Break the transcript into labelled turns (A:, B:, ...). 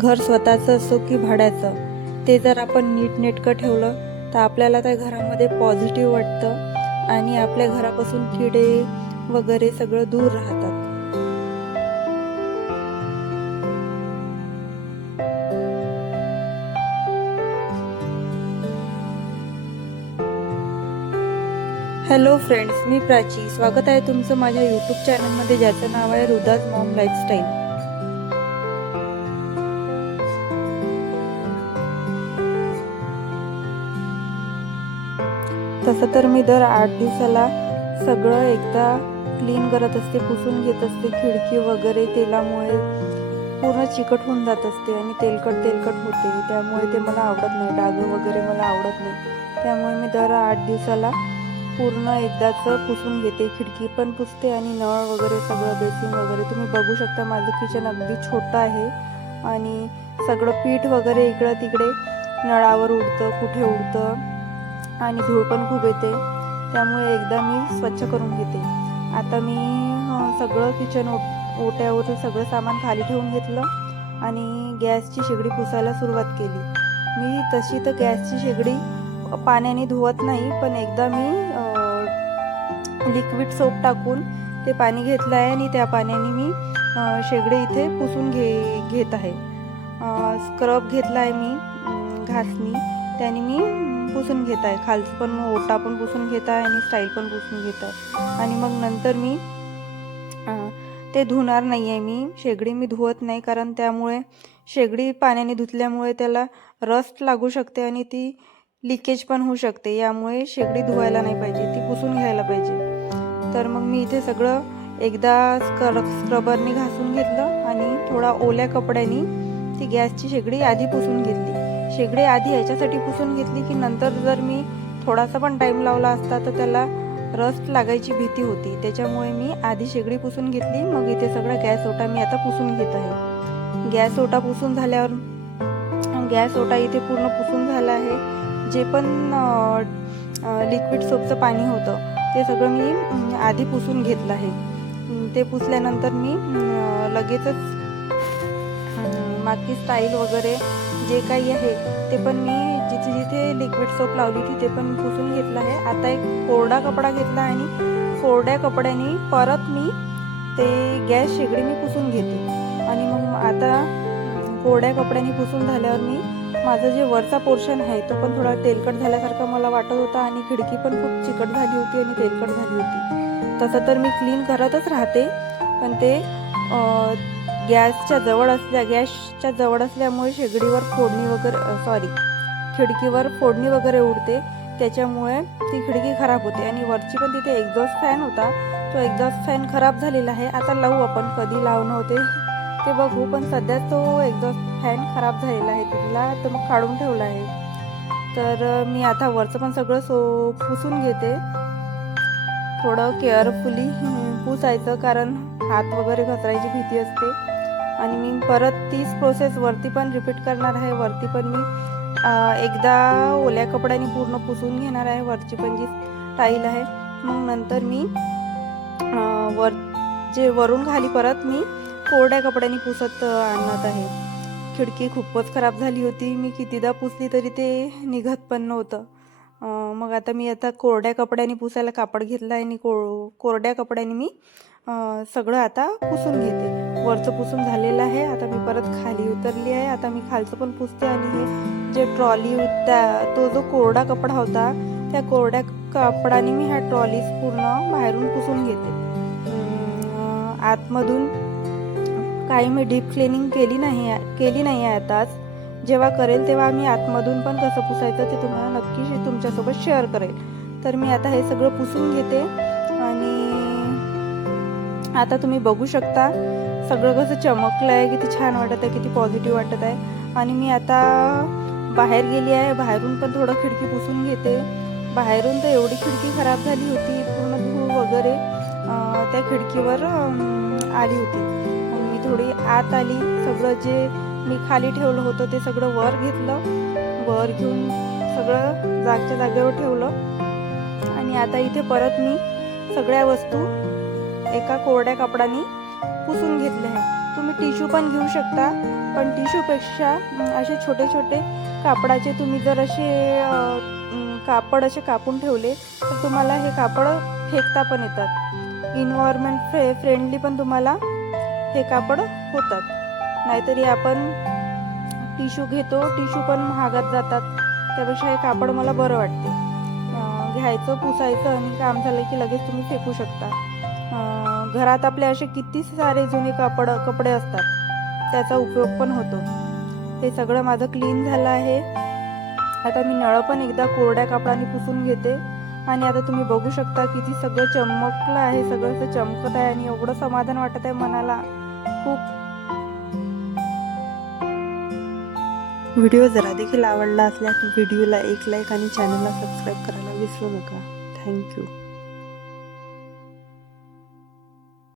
A: घर स्वतःचं असो की भाड्याचं. ते जर आपण नीटनेटकं ठेवलं तर आपल्याला त्या घरामध्ये पॉझिटिव्ह वाटतं आणि आपल्या घरापासून किडे वगैरे सगळं दूर राहतात. हॅलो फ्रेंड्स मी प्राची. स्वागत आहे तुमचं माझ्या यूट्यूब चॅनलमध्ये ज्याचं नाव आहे रुदाज मॉम लाईफस्टाईल तसं तर मी दर आठ दिवसाला सगळं एकदा क्लीन करत असते पुसून घेत असते खिडकी वगैरे तेलामुळे पूर्ण चिकट होऊन जात असते आणि तेलकट तेलकट होते. त्यामुळे ते मला आवडत नाही. डाग वगैरे मला आवडत नाही. त्यामुळे मी दर आठ दिवसाला पूर्ण एकदाच पुसून घेते. खिडकी पण पुसते आणि नळ वगैरे सगळं बेसिन वगैरे तुम्ही बघू शकता. माझं किचन अगदी छोटं आहे आणि सगळं पीठ वगैरे इकडं तिकडे नळावर उडतं कुठे उडतं. आणि धूळ पण खूप येते. त्यामुळे एकदा मी स्वच्छ करून घेते. आता मी सगळं किचन ओट ओट्यावर सगळं सामान खाली ठेवून घेतलं आणि गॅसची शेगडी पुसायला सुरुवात केली. मी तशी तर गॅसची शेगडी पाण्याने धुवत नाही पण एकदा मी लिक्विड सोप टाकून ते पाणी घेतलं आहे आणि त्या पाण्याने मी शेगडी इथे पुसून घे घेत आहे. स्क्रब घेतला आहे मी घासणी त्याने मी पुसून घेत आहे. खालचं पण ओटा पण पुसून घेत आहे आणि स्टाईल पण पुसून घेत आहे. आणि मग नंतर मी ते धुणार नाही आहे मी. शेगडी मी धुवत नाही कारण त्यामुळे शेगडी पाण्याने धुतल्यामुळे त्याला रस्ट लागू शकते आणि ती लिकेज पण होऊ शकते. यामुळे शेगडी धुवायला नाही पाहिजे ती पुसून घ्यायला पाहिजे. तर मग मी इथे सगळं एकदा स्कर स्क्रबरनी घासून घेतलं आणि थोडा ओल्या कपड्याने ती गॅसची शेगडी आधी पुसून घेतली. शेगडी आधी याच्यासाठी पुसून घेतली की नंतर जर मी थोडासा पण टाईम लावला असता तर त्याला रस्ट लागायची भीती होती. त्याच्यामुळे मी आधी शेगडी पुसून घेतली. मग इथे सगळा गॅस ओटा मी आता पुसून घेत आहे. गॅस ओटा पुसून झाल्यावर गॅस ओटा इथे पूर्ण पुसून झाला आहे. जे पण लिक्विड सोपचं पाणी होतं ते सगळं मी आधी पुसून घेतलं आहे. ते पुसल्यानंतर मी लगेचच मागची स्टाईल वगैरे जे काही आहे ते पण मी जिथे जिथे लिक्विड सोप लावली तिथे पण पुसून घेतलं आहे. आता एक कोरडा कपडा घेतला आणि कोरड्या कपड्याने परत मी ते गॅस शेगडी मी पुसून घेते. आणि मग आता कोरड्या कपड्याने पुसून झाल्यावर मी माझं जे वरचा पोर्शन आहे तो पण थोडा तेलकट झाल्यासारखा मला वाटत होता आणि खिडकी पण खूप चिकट झाली होती आणि तेलकट झाली होती. तसं तर मी क्लीन करतच राहते पण ते गॅसच्या जवळ असल्या गॅसच्या जवळ असल्यामुळे शेगडीवर फोडणी वगैरे सॉरी खिडकीवर फोडणी वगैरे उडते. त्याच्यामुळे ती खिडकी खराब होते. आणि वरची पण तिथे एक्झॉस्ट फॅन होता. तो एक्झॉस्ट फॅन खराब झालेला आहे. आता लावू आपण. कधी लावणं होते ते बघू. पण सध्या तो एक्झॉस्ट फॅन खराब झालेला आहे. तिला तर मग काढून ठेवला आहे. तर मी आता वरचं पण सगळं सो पुसून घेते. थोडं केअरफुली पुसायचं. कारण हात वगैरे घसरायची भीती असते. आणि मी परत तीच प्रोसेस वरती पण रिपीट करणार आहे. वरती पण मी एकदा ओल्या कपड्याने पूर्ण पुसून घेणार आहे. वरची पण जी टाईल आहे. मग नंतर मी वर जे वरून खाली परत मी कोरड्या कपड्याने पुसत आणत आहे. खिडकी खूपच खराब झाली होती. मी कितीदा पुसली तरी ते निघत पण नव्हतं. मग आता मी आता कोरड्या कपड्याने पुसायला कापड घेतलं आहे आणि को कोरड्या कपड्याने मी सगळं आता पुसून घेते. वरचं पुसून झालेलं आहे. आता मी परत खाली उतरली आहे. आता मी खालचं पण पुसते आणि हे जे ट्रॉली त्या तो जो कोरडा कपडा होता त्या कोरड्या कपडाने मी ह्या ट्रॉलीज पूर्ण बाहेरून पुसून घेते. आतमधून काही मी डीप क्लिनिंग केली नाही केली नाही आहे आताच. जेव्हा करेल तेव्हा मी आतमधून पण कसं पुसायचं ते तुम्हाला नक्की तुमच्यासोबत शेअर करेल. तर मी आता हे सगळं पुसून घेते. आता तुम्ही बघू शकता सगळं कसं चमकलं आहे किती छान वाटत आहे किती पॉझिटिव्ह वाटत आहे आणि मी आता बाहेर गेली आहे बाहेरून पण थोडं खिडकी पुसून घेते. बाहेरून तर एवढी खिडकी खराब झाली होती पूर्ण धूळ वगैरे त्या खिडकीवर आली होती. मग मी थोडी आत आली सगळं जे मी खाली ठेवलं होतं ते सगळं वर घेतलं. वर घेऊन सगळं जागच्या जागेवर ठेवलं. आणि आता इथे परत मी सगळ्या वस्तू एका कोरड्या कपडाने पुसून घेतले आहे. तुम्ही टिश्यू पण घेऊ शकता पण टिश्यूपेक्षा असे छोटे छोटे कापडाचे तुम्ही जर असे कापड असे कापून ठेवले तर तुम्हाला हे कापड फेकता पण येतात. इन्व्हायरमेंट फ्रे फ्रेंडली पण तुम्हाला हे कापड होतात. नाहीतरी आपण टिश्यू घेतो टिश्यू पण महागात जातात. त्यापेक्षा हे कापड मला बरं वाटते. घ्यायचं पुसायचं आणि काम झालं की लगेच तुम्ही फेकू शकता. घरात आपले असे किती सारे जुने कापड कपडे असतात त्याचा उपयोग पण होतो. हे सगळं माझं क्लीन झालं आहे. आता मी नळं पण एकदा कोरड्या कापडाने पुसून घेते. आणि आता तुम्ही बघू शकता किती सगळं चमकलं आहे सगळं असं चमकत आहे आणि एवढं समाधान वाटत आहे मनाला. खूप. व्हिडिओ जरा देखील आवडला असल्यास व्हिडिओला एक लाईक आणि चॅनलला सबस्क्राईब करायला विसरू नका. थँक्यू